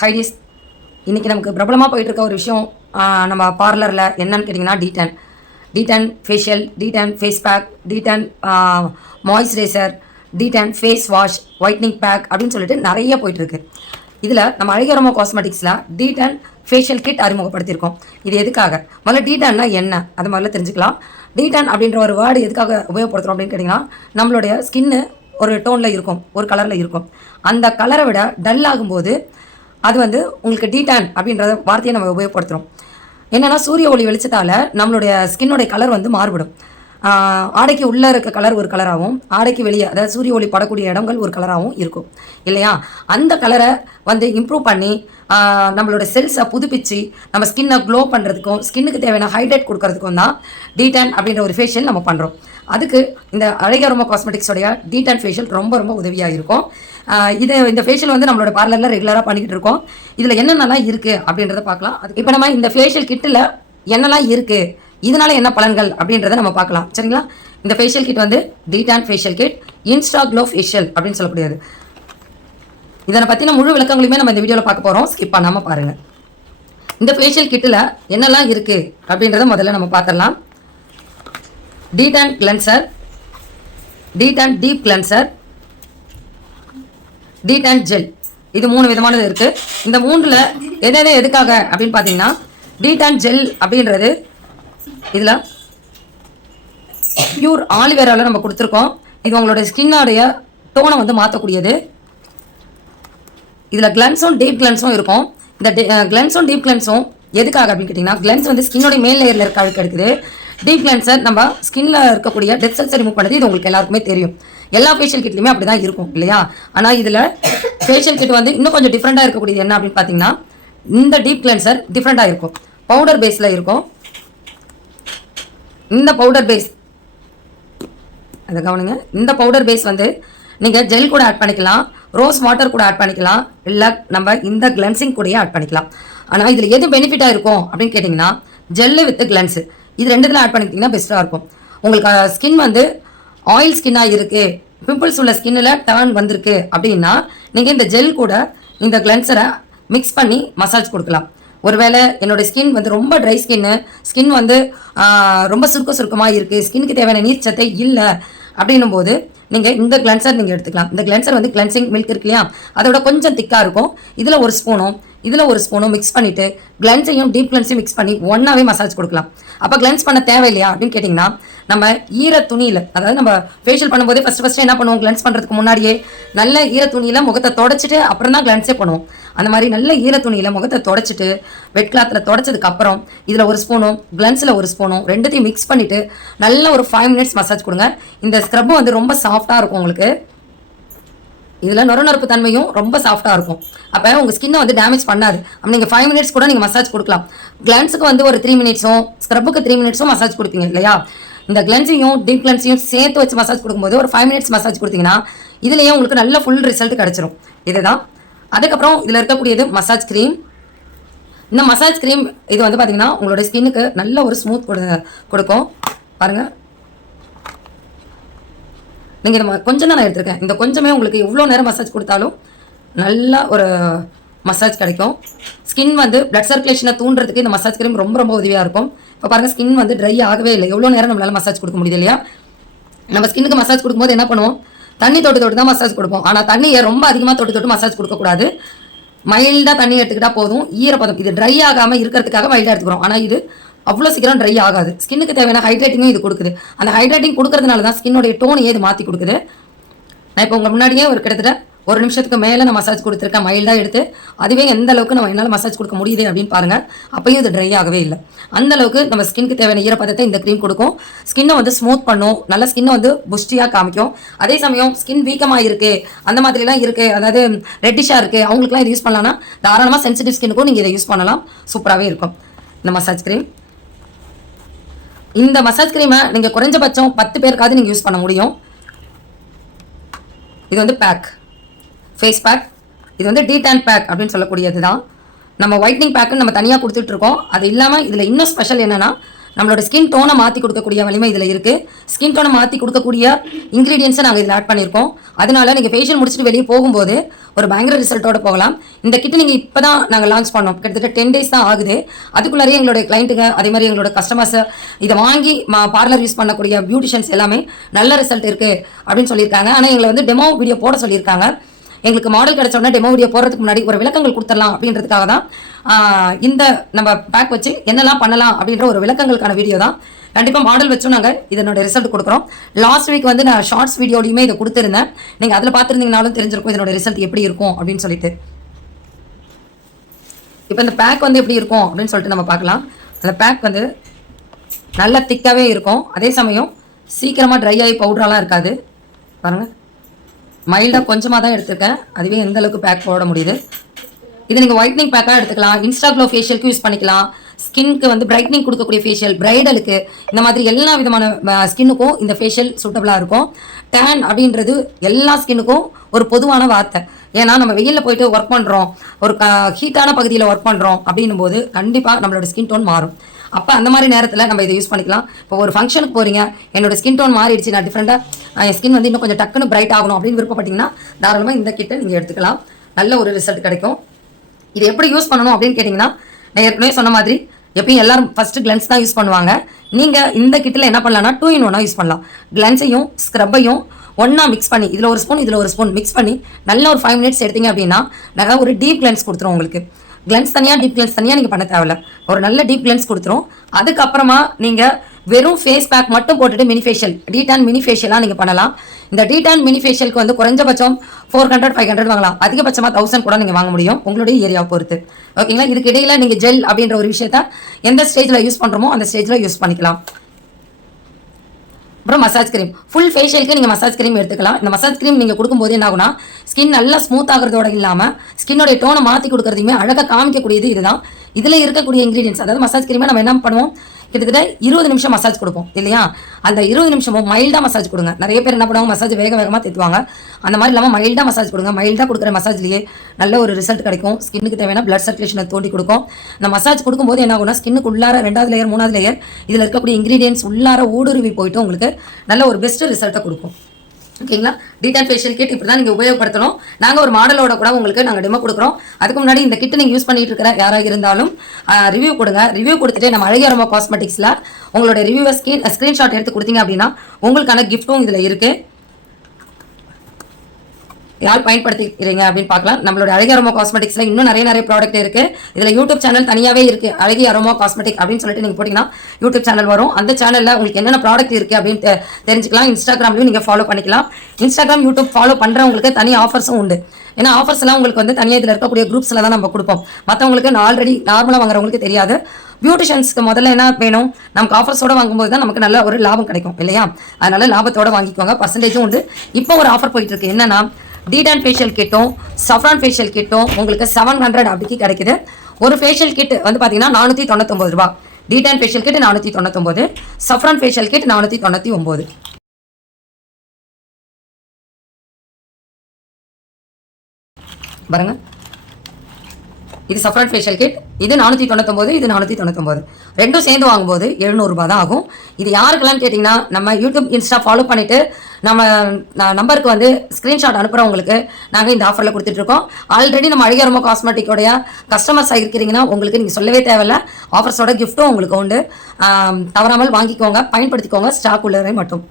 ஹைடிஸ் இன்றைக்கி நமக்கு பிரபலமாக போயிட்டுருக்க ஒரு விஷயம் நம்ம பார்லரில் என்னன்னு கேட்டிங்கன்னா D10 facial, D10 face pack, D10 moisturiser, D10 face wash, whitening pack அப்படின்னு சொல்லிட்டு நிறைய போயிட்டுருக்கு. இதில் நம்ம அழகிய அரோமா காஸ்மெட்டிக்ஸில் D10 ஃபேஷியல் கிட் அறிமுகப்படுத்தியிருக்கோம். இது எதுக்காக? முதல்ல D10னா என்ன அது முதல்ல தெரிஞ்சுக்கலாம். D10 அப்படின்ற ஒரு வேர்டு எதுக்காக உபயோகப்படுத்துகிறோம் அப்படின்னு கேட்டிங்கன்னா, நம்மளுடைய ஸ்கின்னு ஒரு டோனில் இருக்கும், ஒரு கலரில் இருக்கும். அந்த கலரை விட டல் ஆகும்போது அது வந்து உங்களுக்கு D10 அப்படின்ற வார்த்தையை நம்ம உபயோகப்படுத்துகிறோம். என்னென்னா சூரிய ஒளி வெளிச்சத்தால் நம்மளுடைய ஸ்கின்னுடைய கலர் வந்து மாறுபடும். ஆடைக்கு உள்ளே இருக்க கலர் ஒரு கலராகவும், ஆடைக்கு வெளியே அதாவது சூரிய ஒளி படக்கூடிய இடங்கள் ஒரு கலராகவும் இருக்கும் இல்லையா? அந்த கலரை வந்து இம்ப்ரூவ் பண்ணி நம்மளோட செல்ஸை புதுப்பிச்சு நம்ம ஸ்கின்னை க்ளோ பண்ணுறதுக்கும் ஸ்கின்னுக்கு தேவையான ஹைட்ரேட் கொடுக்கறதுக்கும் தான் D10 அப்படின்ற ஒரு ஃபேஷியல் நம்ம பண்ணுறோம். அதுக்கு இந்த அழகிய அரோமா காஸ்மெட்டிக்ஸோடைய D10 ஃபேஷியல் ரொம்ப ரொம்ப உதவியாக இருக்கும். இந்த ஃபேஷியல் வந்து நம்மளோட பார்லரில் ரெகுலராக பண்ணிக்கிட்டு இருக்கோம். இதில் என்னென்னலாம் இருக்குது அப்படின்றத பார்க்கலாம். இப்போ நம்ம இந்த ஃபேஷியல் கிட்டில் என்னெல்லாம் இருக்குது, இதனால் என்ன பலன்கள் அப்படின்றத நம்ம பார்க்கலாம். சரிங்களா? இந்த ஃபேஷியல் கிட் வந்து D10 facial kit insta glow facial அப்படின்னு சொல்லக்கூடியது. இதனை பற்றின முழு விளக்கங்களையுமே நம்ம இந்த வீடியோவில் பார்க்க போகிறோம். ஸ்கிப் பண்ணாமல் பாருங்கள். இந்த ஃபேஷியல் கிட்டில் என்னெல்லாம் இருக்குது அப்படின்றத முதல்ல நம்ம பார்த்துடலாம். D10 cleanser, D10 deep cleanser, D10 gel, இது 3 விதமானது இருக்குது. இந்த 3ல் எது எதுக்காக அப்படின்னு பார்த்தீங்கன்னா, D10 ஜெல் அப்படின்றது இதில் பியூர் ஆலிவேராவில் நம்ம கொடுத்துருக்கோம். இது உங்களுடைய ஸ்கின்னோடைய டோனை வந்து மாற்றக்கூடியது. இதில் கிளென்ஸும் டீப் கிளென்ஸும் இருக்கும். இந்த கிளென்ஸும் டீப் கிளென்ஸும் எதுக்காக அப்படின்னு கேட்டிங்கன்னா, கிளென்ஸ் வந்து ஸ்கின்னோடைய மேல் லேயரில் இருக்க அழுக்கு எடுக்குது. டீப் கிளென்சர் நம்ம ஸ்கின்ல இருக்கக்கூடிய டெட் செல்ஸ் ரிமூவ் பண்ணுறது. இது உங்களுக்கு எல்லாருக்குமே தெரியும். எல்லா ஃபேஷியல் கிட்லையுமே அப்படி தான் இருக்கும் இல்லையா? ஆனால் இதில் ஃபேஷியல் கிட் வந்து இன்னும் கொஞ்சம் டிஃப்ரெண்ட்டாக இருக்கக்கூடியது என்ன அப்படின்னு பார்த்தீங்கன்னா, இந்த டீப் கிளென்சர் டிஃப்ரெண்ட்டாக இருக்கும். பவுடர் பேஸில் இருக்கும். இந்த பவுடர் பேஸ் அதை கவனிங்க. இந்த பவுடர் பேஸ் வந்து நீங்கள் ஜெல் கூட ஆட் பண்ணிக்கலாம், ரோஸ் வாட்டர் கூட ஆட் பண்ணிக்கலாம், இல்லை நம்ம இந்த கிளென்சிங் கூடயே ஆட் பண்ணிக்கலாம். ஆனால் இதில் எது பெனிஃபிட்டாக இருக்கும் அப்படின்னு கேட்டிங்கன்னா, ஜெல்லு வித் கிளென்ஸு இது ரெண்டுத்தில் ஆட் பண்ணிக்கிட்டிங்கன்னா பெஸ்ட்டாக இருக்கும். உங்களுக்கு ஸ்கின் வந்து ஆயில் ஸ்கின்னாக இருக்குது, பிம்பிள்ஸ் உள்ள ஸ்கின்னில் டர்ன் வந்திருக்கு அப்படின்னா நீங்கள் இந்த ஜெல் கூட இந்த கிளென்சரை மிக்ஸ் பண்ணி மசாஜ் கொடுக்கலாம். ஒருவேளை என்னோடய ஸ்கின் வந்து ரொம்ப ட்ரை ஸ்கின் வந்து ரொம்ப சுருக்கமாக இருக்குது, ஸ்கின்னுக்கு தேவையான நீர் சத்தை இல்லை அப்படின்னும் போது நீங்கள் இந்த கிளென்சர் நீங்கள் எடுத்துக்கலாம். இந்த கிளென்சர் வந்து கிளென்சிங் மில்க் இருக்கு இல்லையா, அதோட கொஞ்சம் திக்காக இருக்கும். இதில் ஒரு ஸ்பூனும் மிக்ஸ் பண்ணிவிட்டு கிளென்ஸையும் டீப் கிளென்ஸையும் மிக்ஸ் பண்ணி ஒன்றாவே மசாஜ் கொடுக்கலாம். அப்போ கிளென்ஸ் பண்ண தேவையில்லையா அப்படின்னு கேட்டிங்கன்னா, நம்ம ஈர துணியில், அதாவது நம்ம ஃபேஷியல் பண்ணும்போதே ஃபஸ்ட்டு என்ன பண்ணுவோம், கிளென்ஸ் பண்ணுறதுக்கு முன்னாடியே நல்ல ஈர துணியில் முகத்தை தொடச்சிட்டு அப்புறம் தான் கிளென்ஸே பண்ணுவோம். அந்த மாதிரி நல்ல ஈர துணியில் முகத்தை தொடச்சிட்டு வெட் கிளாத்தில் தொடச்சதுக்கப்புறம் இதில் ஒரு ஸ்பூனும் கிளென்ஸில் ஒரு ஸ்பூனும் ரெண்டுத்தையும் மிக்ஸ் பண்ணிவிட்டு நல்ல ஒரு 5 மினிட்ஸ் மசாஜ் கொடுங்க. இந்த ஸ்க்ரப்பும் வந்து ரொம்ப சாஃப்டாக இருக்கும். உங்களுக்கு இதில் நொறுநறுப்பு தன்மையும் ரொம்ப சாஃப்டாக இருக்கும். அப்போ உங்கள் ஸ்கின்னை வந்து டேமேஜ் பண்ணாது. அப்போ நீங்கள் 5 மினிட்ஸ் கூட நீங்கள் மசாஜ் கொடுக்கலாம். கிளென்ஸுக்கு வந்து ஒரு 3 மினிட்ஸும் ஸ்க்ரப்புக்கு 3 மினிட்ஸும் மசாஜ் கொடுப்பீங்க இல்லையா? இந்த கிளென்ஸையும் டீப் கிளென்ஸையும் சேர்த்து வச்சு மசாஜ் கொடுக்கும்போது ஒரு 5 மினிட்ஸ் மசாஜ் கொடுத்தீங்கன்னா இதுலேயே உங்களுக்கு நல்ல ஃபுல் ரிசல்ட் கிடச்சிரும். இதுதான். அதுக்கப்புறம் இதில் இருக்கக்கூடியது மசாஜ் க்ரீம். இந்த மசாஜ் க்ரீம் இது வந்து பார்த்திங்கன்னா உங்களுடைய ஸ்கின்னுக்கு நல்ல ஒரு ஸ்மூத் கொடுக்கும். பாருங்கள், நீங்கள் இதை கொஞ்சம் தான் நான் எடுத்திருக்கேன். இந்த கொஞ்சமே உங்களுக்கு எவ்வளோ நேரம் மசாஜ் கொடுத்தாலும் நல்ல ஒரு மசாஜ் கிடைக்கும். ஸ்கின் வந்து பிளட் சர்க்குலேஷனை தூண்டுறதுக்கு இந்த மசாஜ் க்ரீம் ரொம்ப ரொம்ப உதவியாக இருக்கும். இப்போ பாருங்கள், ஸ்கின் வந்து ட்ரை ஆகவே இல்லை. எவ்வளோ நேரம் நம்மளால் மசாஜ் கொடுக்க முடியுது இல்லையா? நம்ம ஸ்கின்னுக்கு மசாஜ் கொடுக்கும்போது என்ன பண்ணுவோம், தண்ணி தொட்டு தான் மசாஜ் கொடுப்போம். ஆனால் தண்ணியை ரொம்ப அதிகமாக தொட்டு மசாஜ் கொடுக்கக்கூடாது. மைல்டாக தண்ணி எடுத்துக்கிட்டால் போதும். ஈரப்பதம் இது ட்ரை ஆகாமல் இருக்கிறதுக்காக மைல்டாக எடுத்துக்கிறோம். ஆனால் இது அவ்வளோ சீக்கிரம் ட்ரை ஆகாது. ஸ்கின்னுக்கு தேவையான ஹைட்ரேட்டிங்கும் இது கொடுக்குது. அந்த ஹைட்ரேட்டிங் கொடுக்கறதுனால தான் ஸ்கின்னோடைய டோனையே இது மாற்றி கொடுக்குது. நான் இப்போ உங்கள் முன்னாடியே ஒரு கிட்டத்தட்ட 1 நிமிஷத்துக்கு மேலே நான் மசாஜ் கொடுத்துருக்கேன் மைல்டாக எடுத்து. அதுவே எந்த அளவுக்கு நம்ம என்னால் மசாஜ் கொடுக்க முடியுது அப்படின்னு பாருங்கள். அப்பயும் இது ட்ரை ஆகவே இல்லை. அந்த அளவுக்கு நம்ம ஸ்கின்னுக்கு தேவையான ஈரப்பதத்தை இந்த க்ரீம் கொடுக்கும். ஸ்கின்னை வந்து ஸ்மூத் பண்ணும், நல்ல ஸ்கின்னை வந்து புஷ்டியாக காமிக்கும். அதே சமயம் ஸ்கின் வீக்கமாக இருக்குது, அந்த மாதிரிலாம் இருக்குது, அதாவது ரெட்டிஷாக இருக்குது, அவங்களுக்குலாம் இது யூஸ் பண்ணலாம்னா தாராளமாக சென்சிட்டிவ் ஸ்கின்னுக்கும் நீங்கள் இதை யூஸ் பண்ணலாம். சூப்பராகவே இருக்கும் இந்த மசாஜ் க்ரீம். இந்த மசாஜ் க்ரீமை நீங்கள் குறைஞ்சபட்சம் 10 பேருக்காவது நீங்கள் யூஸ் பண்ண முடியும். இது வந்து பேக், ஃபேஸ் பேக். இது வந்து D10 பேக் அப்படின்னு சொல்லக்கூடியது தான். நம்ம ஒயிட்னிங் பேக்குன்னு நம்ம தனியாக கொடுத்துட்ருக்கோம். அது இல்லாமல் இதில் இன்னும் ஸ்பெஷல் என்னென்னா, நம்மளோட ஸ்கின் டோனை மாற்றி கொடுக்கக்கூடிய வலிமை இதில் இருக்குது. ஸ்கின் டோனை மாற்றி கொடுக்கக்கூடிய இன்க்ரீடியன்ஸை நாங்கள் இதில் ஆட் பண்ணியிருக்கோம். அதனால நீங்கள் ஃபேஷியல் முடிச்சுட்டு வெளியே போகும்போது ஒரு பயங்கர ரிசல்ட்டோட போகலாம். இந்த கிட்ட நீங்கள் இப்போ தான் நாங்கள் லான்ச் பண்ணோம், கிட்டத்தட்ட 10 days தான் ஆகுது. அதுக்குள்ளாரையே எங்களுடைய கிளைண்ட்டுங்க அதே மாதிரி எங்களோட கஸ்டமர்ஸை இதை வாங்கி பார்லர் யூஸ் பண்ணக்கூடிய பியூட்டிஷியன்ஸ் எல்லாமே நல்ல ரிசல்ட் இருக்குது அப்படின்னு சொல்லியிருக்காங்க. ஆனால் எங்களை வந்து டெமோ வீடியோ போட சொல்லியிருக்காங்க. எங்களுக்கு மாடல் கிடைச்சோன்னா டெமோ வீடியோ போகிறதுக்கு முன்னாடி ஒரு விளக்கங்கள் கொடுத்துடலாம் அப்படின்றதுக்காக தான் இந்த நம்ம பேக் வச்சு என்னெல்லாம் பண்ணலாம் அப்படின்ற ஒரு விளக்கங்களுக்கான வீடியோ தான். கண்டிப்பாக மாடல் வச்சும் நாங்கள் இதனோட ரிசல்ட் கொடுக்குறோம். லாஸ்ட் வீக் வந்து நான் ஷார்ட்ஸ் வீடியோலையுமே இதை கொடுத்துருந்தேன். நீங்கள் அதில் பார்த்துருந்தீங்கனாலும் தெரிஞ்சிருக்கும் இதனோட ரிசல்ட் எப்படி இருக்கும் அப்படின்னு சொல்லிட்டு. இப்போ இந்த பேக் வந்து எப்படி இருக்கும் அப்படின்னு சொல்லிட்டு நம்ம பார்க்கலாம். அந்த பேக் வந்து நல்லா திக்காகவே இருக்கும். அதே சமயம் சீக்கிரமாக ட்ரை ஆகி பவுடரெலாம் இருக்காது. பாருங்கள், மைல்டாக கொஞ்சமாக தான் எடுத்துருக்கேன், அதுவே எந்த அளவுக்கு பேக் போட முடியுது. இது நீங்கள் ஒயிட்னிங் பேக்காக எடுத்துக்கலாம், இன்ஸ்டா க்ளோ ஃபேஷியலுக்கு யூஸ் பண்ணிக்கலாம், ஸ்கின்க்கு வந்து பிரைட்னிங் கொடுக்கக்கூடிய ஃபேஷியல், பிரைடலுக்கு, இந்த மாதிரி எல்லா விதமான ஸ்கின்னுக்கும் இந்த ஃபேஷியல் சூட்டபுளாக இருக்கும். டேன் அப்படின்றது எல்லா ஸ்கின்னுக்கும் ஒரு பொதுவான வார்த்தை. ஏன்னா நம்ம வெயிலில் போயிட்டு ஒர்க் பண்ணுறோம், ஒரு ஹீட்டான பகுதியில் ஒர்க் பண்ணுறோம் அப்படின்னும் போது கண்டிப்பாக நம்மளோட ஸ்கின் டோன் மாறும். அப்போ அந்த மாதிரி நேரத்தில் நம்ம இதை யூஸ் பண்ணிக்கலாம். இப்போ ஒரு ஃபங்க்ஷனுக்கு போகிறீங்க, என்னோட ஸ்கின் டோன் மாறிடுச்சு, நான் டிஃப்ரெண்ட்டாக என் ஸ்கின் வந்து இன்னும் கொஞ்சம் டக்குன்னு பிரைட் ஆகணும் அப்படின்னு விருப்பப்பட்டீங்கன்னா தாராளமாக இந்த கிட்ட நீங்கள் எடுத்துக்கலாம். நல்ல ஒரு ரிசல்ட் கிடைக்கும். இது எப்படி யூஸ் பண்ணணும் அப்படின்னு கேட்டிங்கன்னா, நான் ஏற்கனவே சொன்ன மாதிரி எப்பயும் எல்லாரும் ஃபஸ்ட்டு கிளென்ஸ் தான் யூஸ் பண்ணுவாங்க. நீங்கள் இந்த கிட்டில் என்ன பண்ணலாம்னா 2 in 1 யூஸ் பண்ணலாம். கிளென்ஸையும் ஸ்க்ரப்பையும் ஒன்றா மிக்ஸ் பண்ணி இதில் ஒரு ஸ்பூன் இதில் ஒரு ஸ்பூன் மிக்ஸ் பண்ணி நல்ல ஒரு 5 minutes எடுத்தீங்க அப்படின்னா நல்லா ஒரு டீப் கிளென்ஸ் கொடுத்துரும் உங்களுக்கு. கிளென்ஸ் தனியாக டீப் கிளென்ஸ் தனியாக நீங்கள் பண்ண தேவையில்ல, ஒரு நல்ல டீப் கிளென்ஸ் கொடுத்துரும். அதுக்கப்புறமா நீங்கள் வெறும் ஃபேஸ் பேக் மட்டும் போட்டுட்டு மினி ஃபேஷியல், டீடான் மினி ஃபேஷியலாக நீங்கள் பண்ணலாம். இந்த டீடான் மினி ஃபேஷியலுக்கு வந்து குறைஞ்சபட்சம் 400-500 வாங்கலாம், அதிகபட்சமாக 1000 கூட நீங்கள் வாங்க முடியும் உங்களுடைய ஏரியாவை பொறுத்து. ஓகேங்களா? இதுக்கு இடையில நீங்கள் ஜெல் அப்படின்ற ஒரு விஷயத்த எந்த ஸ்டேஜில் யூஸ் பண்ணுறோமோ அந்த ஸ்டேஜில் யூஸ் பண்ணிக்கலாம். அப்புறம் மசாஜ் கிரீம், ஃபுல் ஃபேஷியலுக்கு நீங்கள் மசாஜ் கிரீம் எடுத்துக்கலாம். இந்த மசாஜ் கிரீம் நீங்கள் கொடுக்கும்போது என்ன ஆகுனா ஸ்கின் நல்லா ஸ்மூத் ஆகிறதோட இல்லாமல் ஸ்கின்னோடைய டோனை மாற்றி கொடுக்குறதையுமே அழகாக காமிக்கக்கூடியது இதுதான். இதில் இருக்கக்கூடிய இன்க்ரீடியன்ஸ், அதாவது மசாஜ் கிரீமை நம்ம என்ன பண்ணுவோம், கிட்டத்தட்ட 20 நிமிஷம் மசாஜ் கொடுப்போம் இல்லையா? அந்த 20 நிமிஷமும் மைல்டாக மசாஜ் கொடுங்க. நிறைய பேர் என்ன பண்ணுவாங்க, மசாஜ் வேகமாக தேத்துவாங்க. அந்த மாதிரி இல்லாமல் மைல்டாக மசாஜ் கொடுங்க. மைல்டாக கொடுக்குற மசாஜ்லேயே நல்ல ஒரு ரிசல்ட் கிடைக்கும். ஸ்கின்னுக்கு தேவையான பிளட் சர்க்குலேஷனை தோண்டி கொடுக்கும். இந்த மசாஜ் கொடுக்கும்போது என்ன ஆகும்னா ஸ்கின்னுக்கு உள்ளார 2வது லேயர் 3வது லேயர் இதில் இருக்கக்கூடிய இன்க்ரீடியன்ஸ் உள்ளார ஊடுருவி போயிட்டு உங்களுக்கு நல்ல ஒரு பெஸ்ட் ரிசல்ட்டை கொடுக்கும். ஓகேங்களா? டீடான் ஃபேஷியல் கிட் இப்படி தான் நீங்கள் உபயோகப்படுத்தணும். நாங்கள் ஒரு மாடலோட கூட உங்களுக்கு நாங்கள் டெமோ கொடுக்குறோம். அதுக்கு முன்னாடி இந்த கிட்ட நீங்கள் யூஸ் பண்ணிட்டு இருக்கிற யாராக இருந்தாலும் ரிவ்யூ கொடுங்க. ரிவ்யூ கொடுத்துட்டு நம்ம அழகிய அரோமா காஸ்மெட்டிக்ஸில் உங்களோட ரிவ்யூவை ஸ்க்ரீன்ஷாட் எடுத்து கொடுத்தீங்க அப்படின்னா உங்களுக்கான கிஃப்ட்டும் இதில் இருக்குது. யார் பயன்படுத்திக்கிறீங்க அப்படின்னு பார்க்கலாம். நம்மளோட அழகிய அரோமா காஸ்மெட்டிக்ஸில் இன்னும் நிறைய ப்ராடக்ட் இருக்குது. இதில் யூடியூப் சேனல் தனியாகவே இருக்குது, அழகிய அரோமா காஸ்மெட்டிக் அப்படின்னு சொல்லிட்டு நீங்கள் போட்டிங்கன்னா யூடியூப் சேனல் வரும். அந்த சேனலில் உங்களுக்கு என்னென்ன ப்ராடக்ட் இருக்குது அப்படின்னு தெரிஞ்சுக்கலாம். இன்ஸ்டாகிராம்லையும் நீங்கள் ஃபாலோ பண்ணிக்கலாம். இன்ஸ்டாகிராம் யூடியூப் ஃபாலோ பண்ணுறவங்களுக்கு தனி ஆஃபர்ஸும் உண்டு. ஏன்னா ஆஃபர்ஸ்லாம் உங்களுக்கு வந்து தனியாக இதில் இருக்கக்கூடிய குரூப்ஸில் தான் நம்ம கொடுப்போம். மற்றவங்களுக்கு ஆல்ரெடி நார்மலாக வாங்குறவங்களுக்கு தெரியாது. பியூட்டிஷியன்ஸ்க்கு முதல்ல என்ன வேணும், நமக்கு ஆஃபர்ஸோட வாங்கும்போது தான் நமக்கு நல்ல ஒரு லாபம் கிடைக்கும் இல்லையா? அதனால லாபத்தோட வாங்கிக்கோங்க. பர்சன்டேஜும் உண்டு. இப்போ ஒரு ஆஃபர் போயிட்டு இருக்கு. என்னன்னா டீடான் ஃபேஷியல் கிட்டும் சஃப்ரான் ஃபேஷியல் கிட்டும் உங்களுக்கு 700 அப்படிக்கு கிடைக்குது. ஒரு ஃபேஷியல் கிட் வந்து பார்த்தீங்கன்னா 499 ரூபா. Detan facial kit 499, saffron facial kit 499. பாருங்க, இது சஃப்ரான் ஃபேஷியல் கிட், இது 499, இது 499. ரெண்டும் சேர்ந்து வாங்கும்போது 700 ரூபா தான் ஆகும். இது யாருக்கெல்லாம் கேட்டிங்கன்னா நம்ம யூடியூப் இன்ஸ்டா ஃபாலோ பண்ணிவிட்டு நம்ம நம்பருக்கு வந்து ஸ்க்ரீன்ஷாட் அனுப்புகிறவங்களுக்கு நாங்கள் இந்த ஆஃபரில் கொடுத்துட்ருக்கோம். ஆல்ரெடி நம்ம அழகிய அரோமா காஸ்மெட்டிக்கோடைய கஸ்டமர்ஸாக இருக்கிறீங்கன்னா உங்களுக்கு நீங்கள் சொல்லவே தேவையில்ல, ஆஃபர்ஸோட கிஃப்ட்டும் உங்களுக்கு உண்டு. தவறாமல் வாங்கிக்கோங்க, பயன்படுத்திக்கோங்க, ஸ்டாக் உள்ளவரை மட்டும்.